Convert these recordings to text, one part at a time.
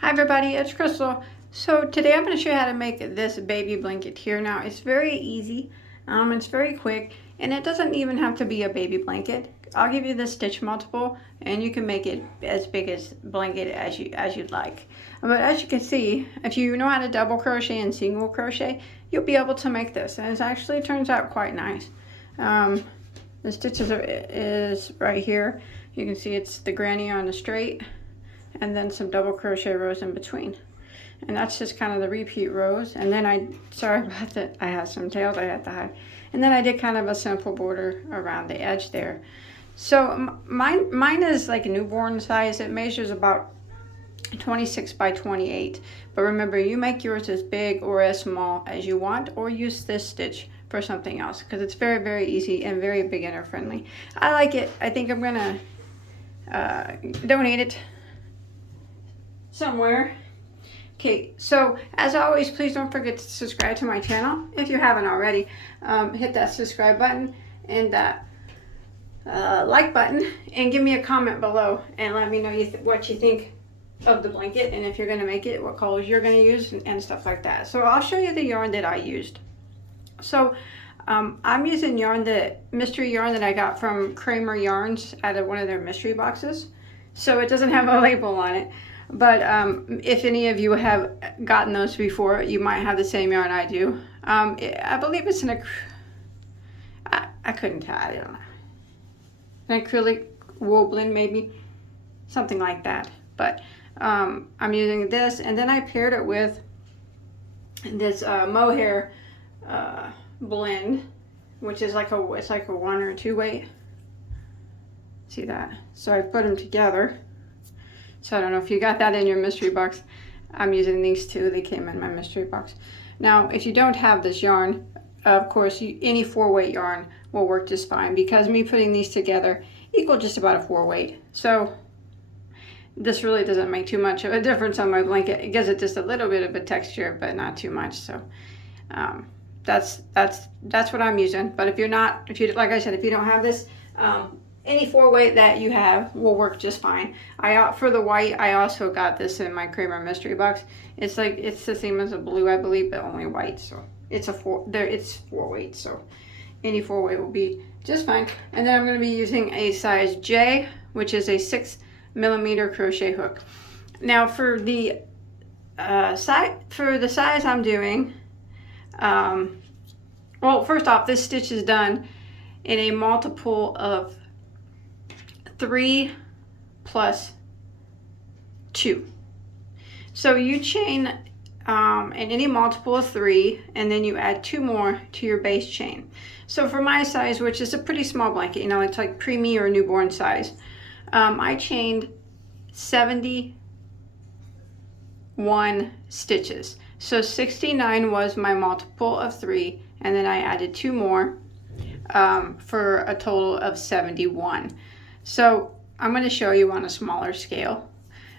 Hi everybody, it's Crystal. So today I'm going to show you how to make this baby blanket here. Now it's very easy, it's very quick, and it doesn't even have to be a baby blanket. I'll give you the stitch multiple and you can make it as big as blanket as you'd like. But as you can see, if you know how to double crochet and single crochet, you'll be able to make this, and it actually turns out quite nice. The stitches is right here. You can see it's the granny on the straight, and then some double crochet rows in between, and that's just kind of the repeat rows. And then sorry about that, I have some tails I had to hide, and then I did kind of a simple border around the edge there. So mine is like a newborn size. It measures about 26 by 28, but remember, you make yours as big or as small as you want, or use this stitch for something else, because it's very easy and very beginner friendly. I like it. I think I'm gonna donate it somewhere. Okay, so as always, please don't forget to subscribe to my channel if you haven't already. Hit that subscribe button and that like button, and give me a comment below and let me know what you think of the blanket, and if you're going to make it, what colors you're going to use, and stuff like that. So I'll show you the yarn that I used. So I'm using mystery yarn that I got from Kramer Yarns out of one of their mystery boxes. So it doesn't have a label on it, but if any of you have gotten those before, you might have the same yarn I do. I believe it's I couldn't tell, I don't know, an acrylic wool blend, maybe something like that. But I'm using this, and then I paired it with this mohair blend, which is it's like a 1 or 2 weight. See that? So I put them together. So I don't know if you got that in your mystery box. I'm using these two. They came in my mystery box. Now, if you don't have this yarn, of course, any 4-weight yarn will work just fine, because me putting these together equal just about a 4-weight. So this really doesn't make too much of a difference on my blanket. It gives it just a little bit of a texture, but not too much. So that's what I'm using. But if you like I said, if you don't have this, any 4-weight that you have will work just fine. For the white, I also got this in my Kramer mystery box. It's the same as a blue, I believe, but only white. So it's 4-weight. So any 4-weight will be just fine. And then I'm going to be using a size J, which is a 6mm crochet hook. Now for the size I'm doing, well, first off, this stitch is done in a multiple of 3 plus 2. So you chain in any multiple of 3, and then you add 2 more to your base chain. So for my size, which is a pretty small blanket, it's like preemie or newborn size, I chained 71 stitches. So 69 was my multiple of 3, and then I added 2 more for a total of 71. So I'm going to show you on a smaller scale,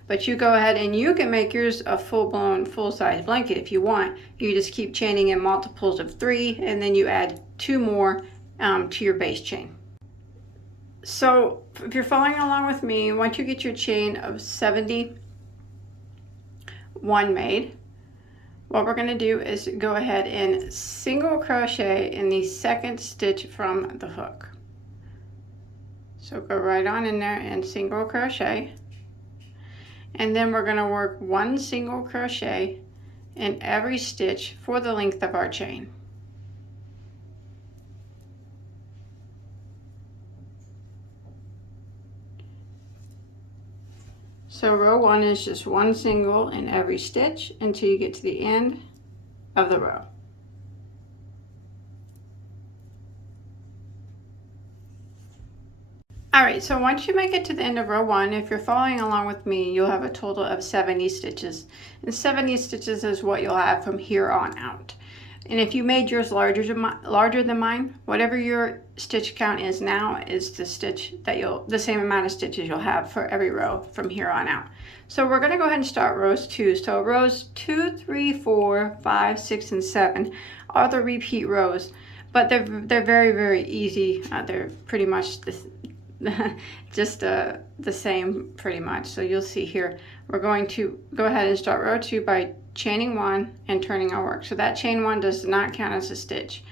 but you go ahead and you can make yours a full-blown, full-size blanket if you want. You just keep chaining in multiples of 3, and then you add 2 more to your base chain. So if you're following along with me, once you get your chain of 71 made, what we're going to do is go ahead and single crochet in the 2nd stitch from the hook. So go right on in there and single crochet, and then we're going to work 1 single crochet in every stitch for the length of our chain. So row 1 is just 1 single in every stitch until you get to the end of the row. Alright, so once you make it to the end of row 1, if you're following along with me, you'll have a total of 70 stitches. And 70 stitches is what you'll have from here on out. And if you made yours larger than mine, whatever your stitch count is now is the same amount of stitches you'll have for every row from here on out. So we're going to go ahead and start rows 2. So rows 2, 3, 4, 5, 6, and 7 are the repeat rows, but they're very easy. They're pretty much just the same pretty much. So you'll see here, we're going to go ahead and start row 2 by chaining 1 and turning our work. So that chain 1 does not count as a stitch.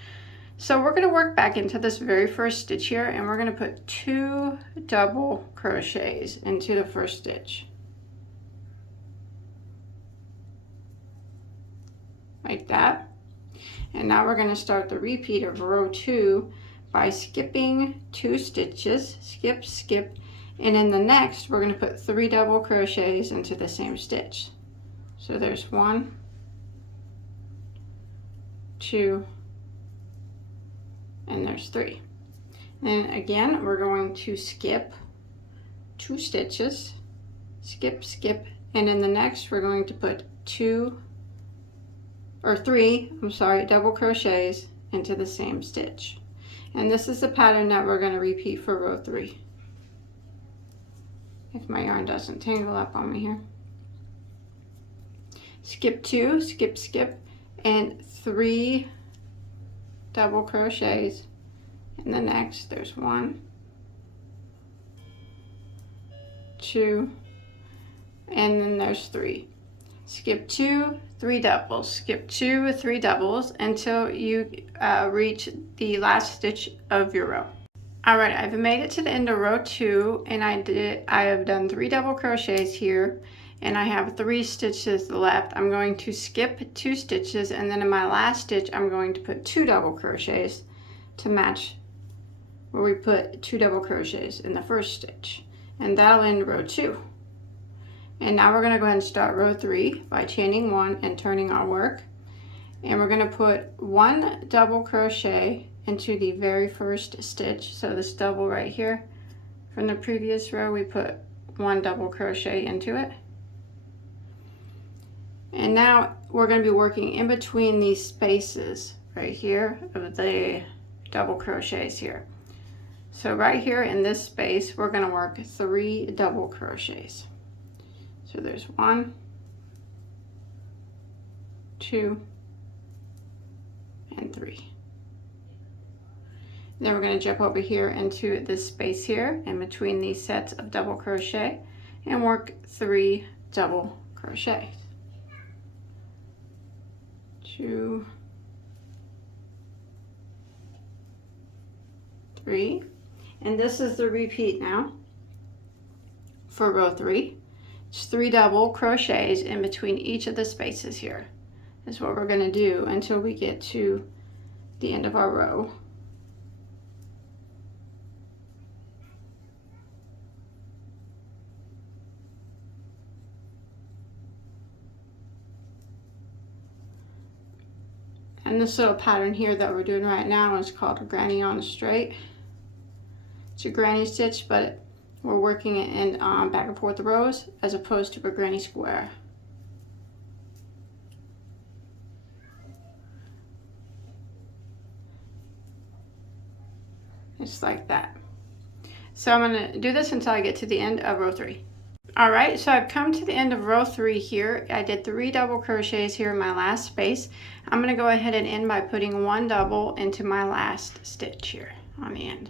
So we're going to work back into this very first stitch here, and we're going to put 2 double crochets into the first stitch. Like that. And now we're going to start the repeat of row 2 by skipping 2 stitches, skip, skip, and in the next we're going to put 3 double crochets into the same stitch. So there's 1, 2, and there's 3. And again, we're going to skip 2 stitches, skip, skip, and in the next we're going to put 3 double crochets into the same stitch. And this is the pattern that we're going to repeat for row 3. If my yarn doesn't tangle up on me here. Skip 2, skip, skip, and 3 double crochets in the next. There's 1, 2, and then there's 3. Skip 2, 3 doubles, skip 2, 3 doubles until you reach the last stitch of your row. Alright, I've made it to the end of row 2, and I have done 3 double crochets here, and I have 3 stitches left. I'm going to skip 2 stitches, and then in my last stitch I'm going to put 2 double crochets to match where we put 2 double crochets in the first stitch, and that'll end row 2. And now we're going to go ahead and start row 3 by chaining 1 and turning our work, and we're going to put 1 double crochet into the very first stitch. So this double right here from the previous row, we put 1 double crochet into it. And now we're going to be working in between these spaces right here of the double crochets here. So right here in this space, we're going to work 3 double crochets. So there's 1, 2, and 3. Then we're going to jump over here into this space here in between these sets of double crochet and work 3 double crochets. 2, 3, and this is the repeat now for row 3. It's 3 double crochets in between each of the spaces here. That's what we're going to do until we get to the end of our row. And this little pattern here that we're doing right now is called a granny on a straight. It's a granny stitch, but we're working it in back and forth rows as opposed to a granny square. Just like that. So I'm going to do this until I get to the end of row 3. Alright, so I've come to the end of row 3 here. I did 3 double crochets here in my last space. I'm going to go ahead and end by putting 1 double into my last stitch here on the end.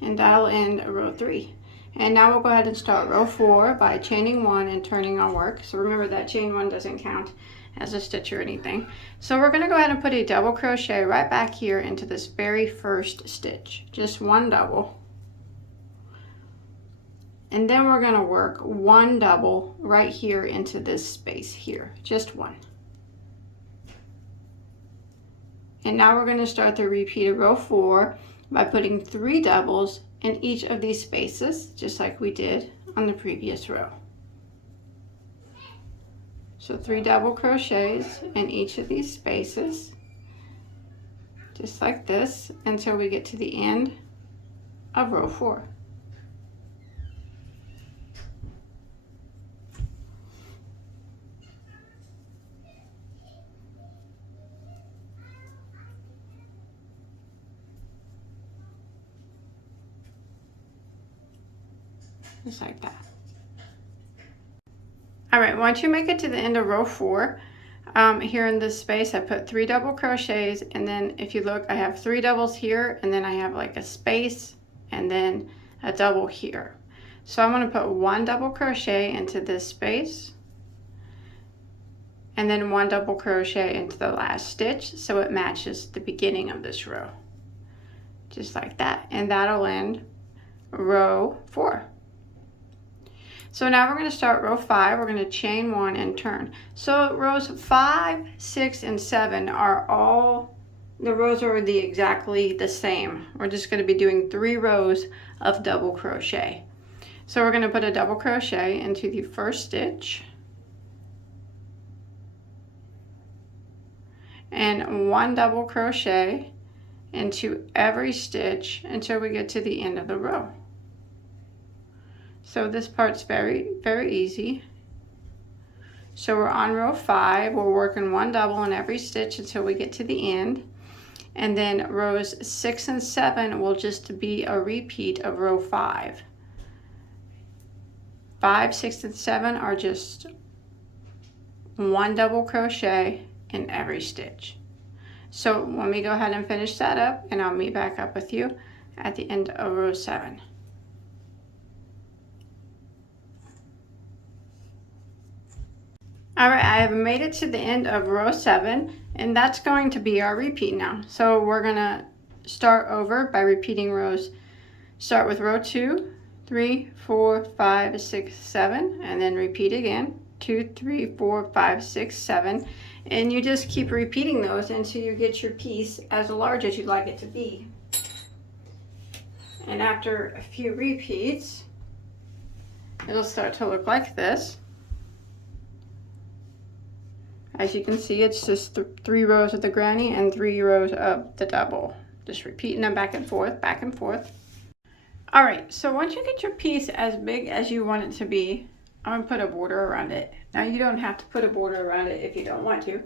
And that'll end row 3. And now we'll go ahead and start row 4 by chaining 1 and turning our work. So remember that chain 1 doesn't count as a stitch or anything. So we're going to go ahead and put a double crochet right back here into this very first stitch. Just 1 double. And then we're going to work 1 double right here into this space here. Just 1. And now we're going to start the repeat of row 4 by putting 3 doubles in each of these spaces, just like we did on the previous row. So 3 double crochets in each of these spaces, just like this, until we get to the end of row 4. Just like that. Alright, once you make it to the end of row 4, here in this space I put 3 double crochets, and then if you look I have 3 doubles here, and then I have like a space, and then a double here. So I'm going to put 1 double crochet into this space, and then 1 double crochet into the last stitch so it matches the beginning of this row, just like that, and that'll end row 4. So now we're going to start row 5. We're going to chain 1 and turn. So rows 5, 6, and 7 are all, the rows are exactly the same. We're just going to be doing 3 rows of double crochet. So we're going to put a double crochet into the first stitch, and 1 double crochet into every stitch until we get to the end of the row. So this part's very, very easy. So we're on row 5, we're working 1 double in every stitch until we get to the end. And then rows 6 and 7 will just be a repeat of row 5. 5, 6, and 7 are just 1 double crochet in every stitch. So let me go ahead and finish that up, and I'll meet back up with you at the end of row 7. All right, I have made it to the end of row 7, and that's going to be our repeat now. So we're gonna start over by repeating rows. Start with row 2, 3, 4, 5, 6, 7, and then repeat again. 2, 3, 4, 5, 6, 7, and you just keep repeating those until you get your piece as large as you'd like it to be. And after a few repeats, it'll start to look like this. As you can see, it's just 3 rows of the granny and 3 rows of the double. Just repeating them back and forth, back and forth. All right, so once you get your piece as big as you want it to be, I'm gonna put a border around it. Now you don't have to put a border around it if you don't want to.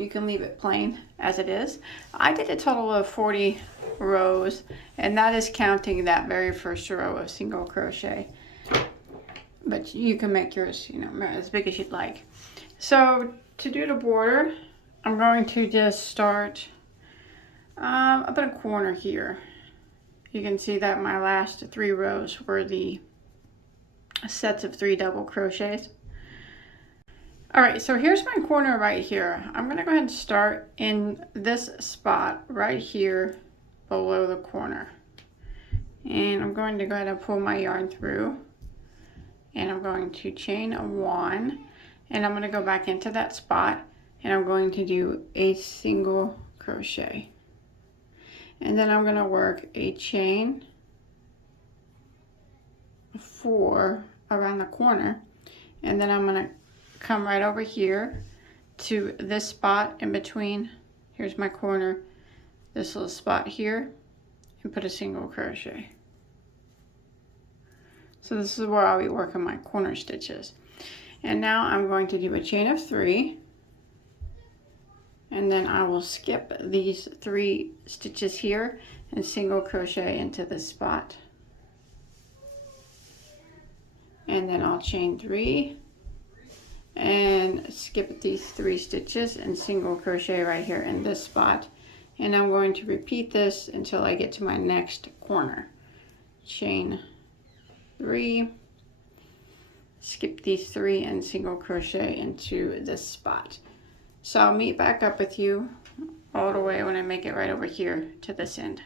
You can leave it plain as it is. I did a total of 40 rows, and that is counting that very first row of single crochet. But you can make yours, you know, as big as you'd like. So to do the border, I'm going to just start up in a corner here. You can see that my last 3 rows were the sets of 3 double crochets. All right, so here's my corner right here. I'm gonna go ahead and start in this spot right here below the corner. And I'm going to go ahead and pull my yarn through, and I'm going to chain a 1, and I'm going to go back into that spot, and I'm going to do a single crochet, and then I'm going to work a chain 4 around the corner, and then I'm going to come right over here to this spot in between. Here's my corner, this little spot here, and put a single crochet. So this is where I'll be working my corner stitches. And now I'm going to do a chain of 3, and then I will skip these 3 stitches here and single crochet into this spot. And then I'll chain 3 and skip these 3 stitches and single crochet right here in this spot. And I'm going to repeat this until I get to my next corner. Chain 3, skip these 3 and single crochet into this spot. So I'll meet back up with you all the way when I make it right over here to this end.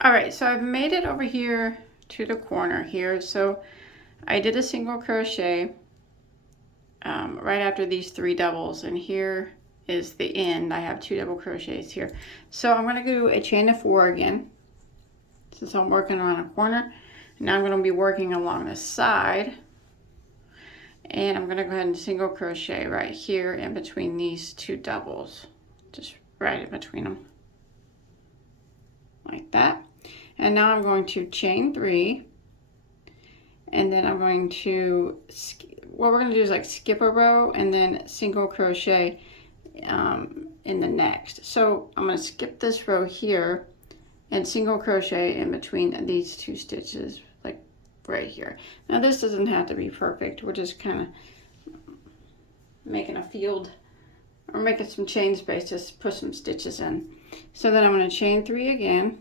All right, so I've made it over here to the corner here. So I did a single crochet right after these 3 doubles, and here is the end. I have 2 double crochets here. So I'm going to do a chain of 4 again, since I'm working around a corner. Now I'm going to be working along the side, and I'm going to go ahead and single crochet right here in between these 2 doubles, just right in between them, like that. And now I'm going to chain 3, and then I'm going to, what we're going to do is like skip a row and then single crochet in the next. So I'm going to skip this row here and single crochet in between these 2 stitches, like right here. Now this doesn't have to be perfect. We're just kind of making a field, or making some chain space to put some stitches in. So then I'm going to chain 3 again,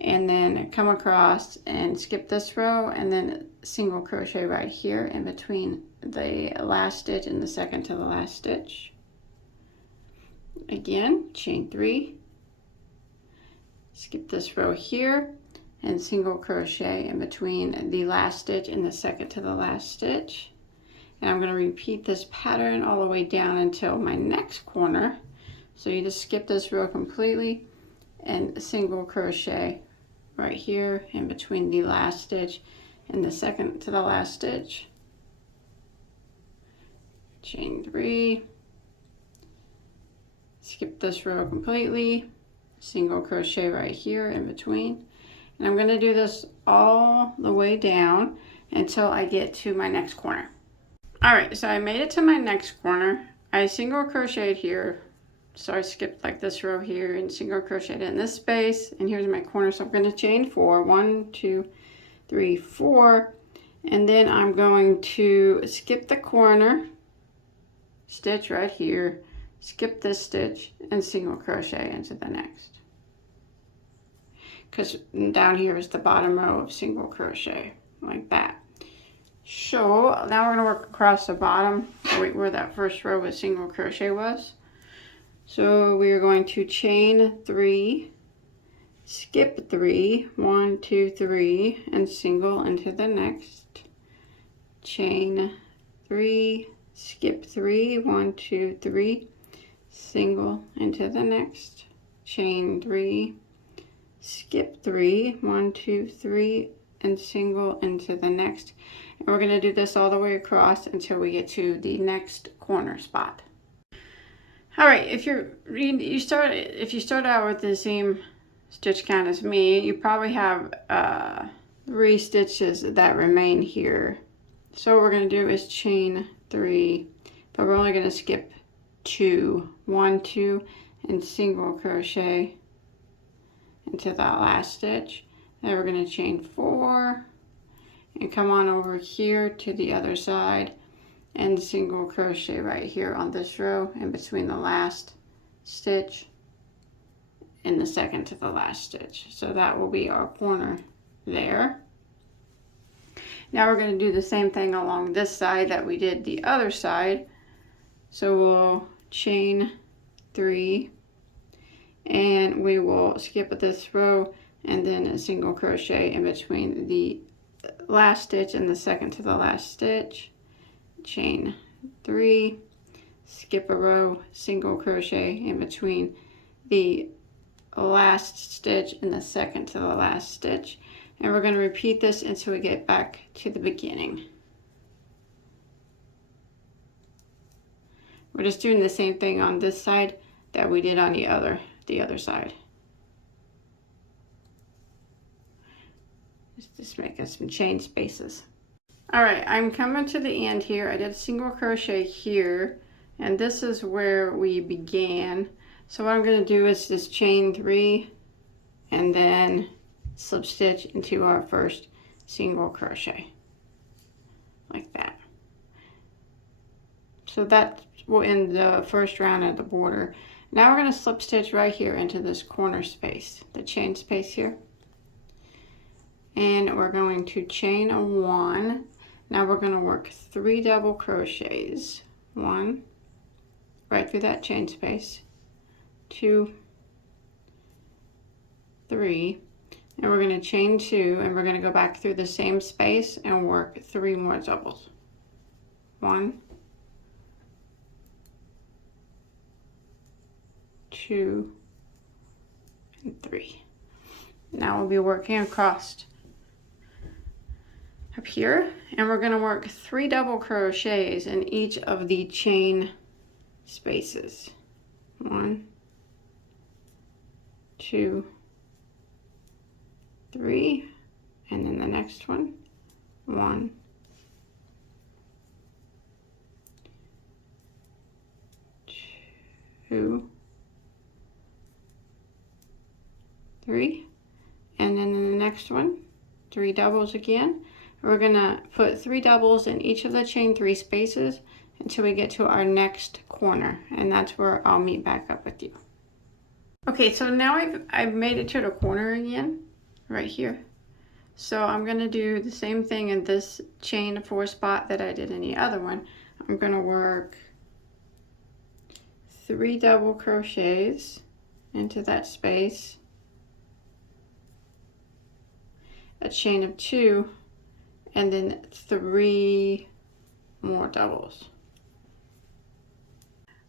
and then come across and skip this row, and then single crochet right here in between the last stitch and the second to the last stitch. Again, chain 3, skip this row here, and single crochet in between the last stitch and the second to the last stitch. And I'm going to repeat this pattern all the way down until my next corner. So you just skip this row completely and single crochet right here in between the last stitch and the second to the last stitch. Chain 3, skip this row completely, single crochet right here in between. And I'm going to do this all the way down until I get to my next corner. Alright, so I made it to my next corner. I single crocheted here, so I skipped like this row here and single crocheted in this space, and here's my corner. So I'm going to chain 4, 1, 2, 3, 4, and then I'm going to skip the corner, stitch right here, skip this stitch, and single crochet into the next, because down here is the bottom row of single crochet, like that. So now we're going to work across the bottom where that first row of single crochet was. So we are going to chain 3, skip 3, 1, 2, 3, and single into the next. Chain 3, skip 3, 1, 2, 3, single into the next. Chain 3, skip 3, 1, 2, 3, and single into the next. And we're going to do this all the way across until we get to the next corner spot. All right, if you start out with the same stitch count as me, you probably have 3 stitches that remain here. So what we're going to do is chain 3, but we're only going to skip 2, 1, 2, and single crochet into that last stitch. Then we're going to chain 4 and come on over here to the other side and single crochet right here on this row in between the last stitch and the second to the last stitch. So that will be our corner there. Now we're going to do the same thing along this side that we did the other side. So we'll chain 3 and we will skip this row and then a single crochet in between the last stitch and the second to the last stitch. Chain 3, skip a row, single crochet in between the last stitch and the second to the last stitch, and we're going to repeat this until we get back to the beginning. We're just doing the same thing on this side that we did on the other side. Just making some chain spaces. All right, I'm coming to the end here. I did a single crochet here, and this is where we began. So what I'm going to do is just chain 3 and then slip stitch into our first single crochet like that. So that will end the first round at the border. Now we're going to slip stitch right here into this corner space, the chain space here. And we're going to chain a 1. Now we're going to work 3 double crochets. 1, right through that chain space. 2, 3, and we're going to chain 2, and we're going to go back through the same space and work 3 more doubles. 1, 2, and 3. Now we'll be working across up here, and we're going to work 3 double crochets in each of the chain spaces. 1, 2, 3, and then the next one. 1, 2, 3, and then in the next one, 3 doubles again. We're gonna put 3 doubles in each of the chain 3 spaces until we get to our next corner, and that's where I'll meet back up with you. Okay, so now I've made it to the corner again, right here. So I'm going to do the same thing in this chain 4 spot that I did in the other one. I'm going to work 3 double crochets into that space, a chain of 2, and then 3 more doubles.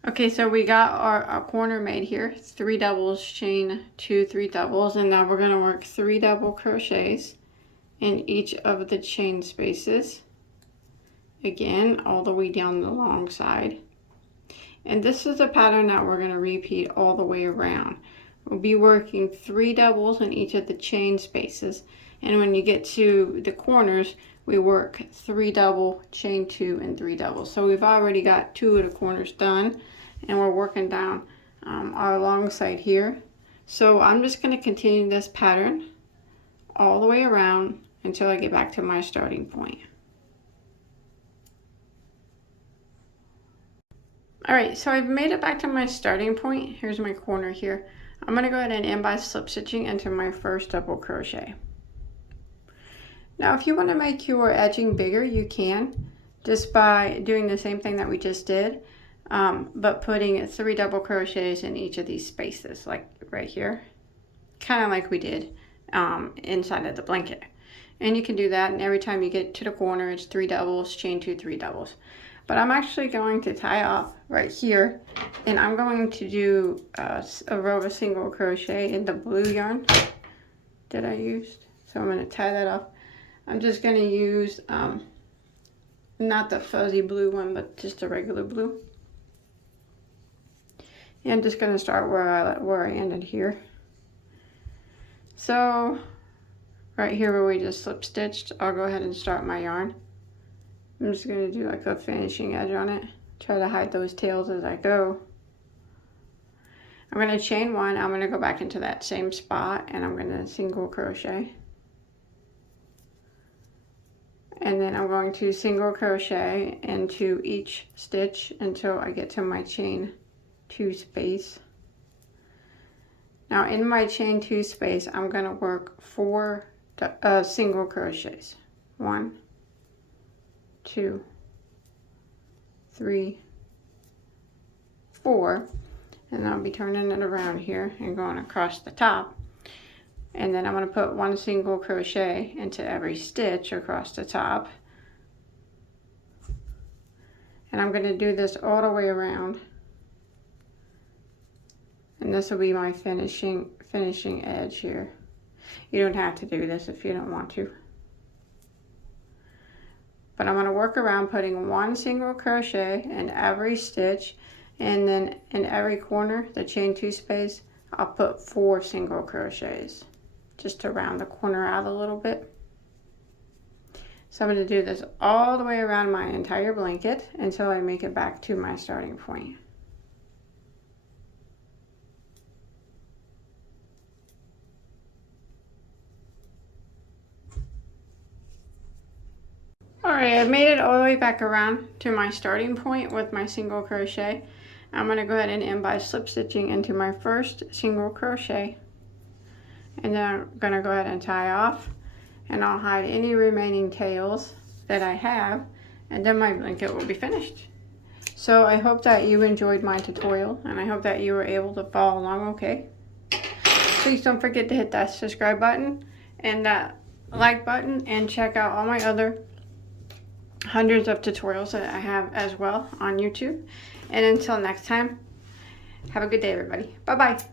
Okay, so we got our corner made here. 3 doubles, chain 2, 3 doubles, and now we're going to work 3 double crochets in each of the chain spaces, again all the way down the long side. And this is a pattern that we're going to repeat all the way around. We'll be working 3 doubles in each of the chain spaces, and when you get to the corners we work 3 double, chain 2, and 3 doubles. So we've already got 2 of the corners done, and we're working down our long side here. So I'm just going to continue this pattern all the way around until I get back to my starting point. Alright, so I've made it back to my starting point. Here's my corner here. I'm going to go ahead and end by slip stitching into my first double crochet. Now if you want to make your edging bigger, you can, just by doing the same thing that we just did, but putting 3 double crochets in each of these spaces, like right here, kind of like we did inside of the blanket. And you can do that, and every time you get to the corner it's 3 doubles, chain 2, 3 doubles. But I'm actually going to tie off right here, and I'm going to do a row of single crochet in the blue yarn that I used. So I'm going to tie that off. I'm just going to use not the fuzzy blue one, but just a regular blue. And I'm just going to start where I ended here. So right here where we just slip stitched, I'll go ahead and start my yarn. I'm just going to do like a finishing edge on it. Try to hide those tails as I go. I'm going to chain 1. I'm going to go back into that same spot, and I'm going to single crochet. And then I'm going to single crochet into each stitch until I get to my chain 2 space. Now in my chain 2 space, I'm going to work 4 single crochets. 1, 2, 3, 4, and I'll be turning it around here and going across the top. And then I'm going to put 1 single crochet into every stitch across the top. And I'm going to do this all the way around. And this will be my finishing edge here. You don't have to do this if you don't want to. But I'm going to work around putting 1 single crochet in every stitch, and then in every corner, the chain 2 space, I'll put 4 single crochets just to round the corner out a little bit. So I'm going to do this all the way around my entire blanket until I make it back to my starting point. Alright, I've made it all the way back around to my starting point with my single crochet. I'm going to go ahead and end by slip stitching into my first single crochet. And then I'm going to go ahead and tie off, and I'll hide any remaining tails that I have, and then my blanket will be finished. So I hope that you enjoyed my tutorial, and I hope that you were able to follow along okay. Please don't forget to hit that subscribe button and that like button, and check out all my other hundreds of tutorials that I have as well on YouTube. And until next time, have a good day everybody. Bye bye.